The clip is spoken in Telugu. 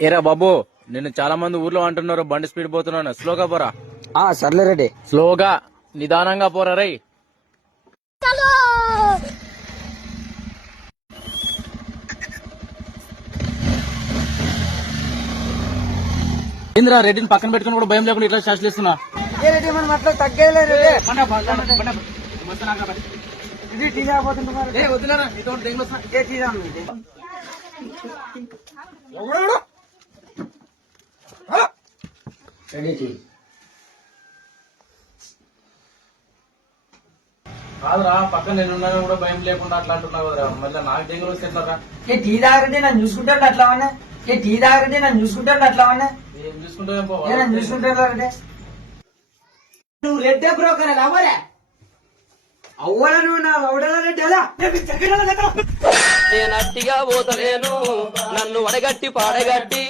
ఏరా బాబు, నిన్ను చాలా మంది ఊర్లో అంటున్నారు బండి స్పీడ్ పోతున్నాను, స్లోగా పోరా. సర్లే రెడ్డి. స్లోగా నిదానంగా పోరా రై. ఇంద్రా రెడ్డిని పక్కన పెట్టుకుని కూడా భయం లేకుండా ఇట్లా శాస్త్ర చేస్తున్నా. రెడ్డి మనం అట్లా తగ్గలేదు కాదురా, పక్కన నేనున్నా కూడా భయం లేకుండా అట్లా అంటున్నావు కదరా, మళ్ళీ నాకు దగ్గర వస్తే ఎట్లా? టీ తాగరెడ్డి నన్ను చూసుకుంటాడు అట్లా ఉన్నా. టీ తాగరెడ్డి నన్ను చూసుకుంటాడు అట్లా ఉన్నా. ఏం చూసుకుంటావేం పోవా? నన్ను చూసుకుంటాడు రెడ్డి. నువ్వు రెడ్డే బ్రోకర్ అవరే అవ్వడా నువ్వు నా అవడలా రెడ్డి అలా నేను అట్టిగా పోతలేను, నన్ను వడగట్టి పాడగట్టి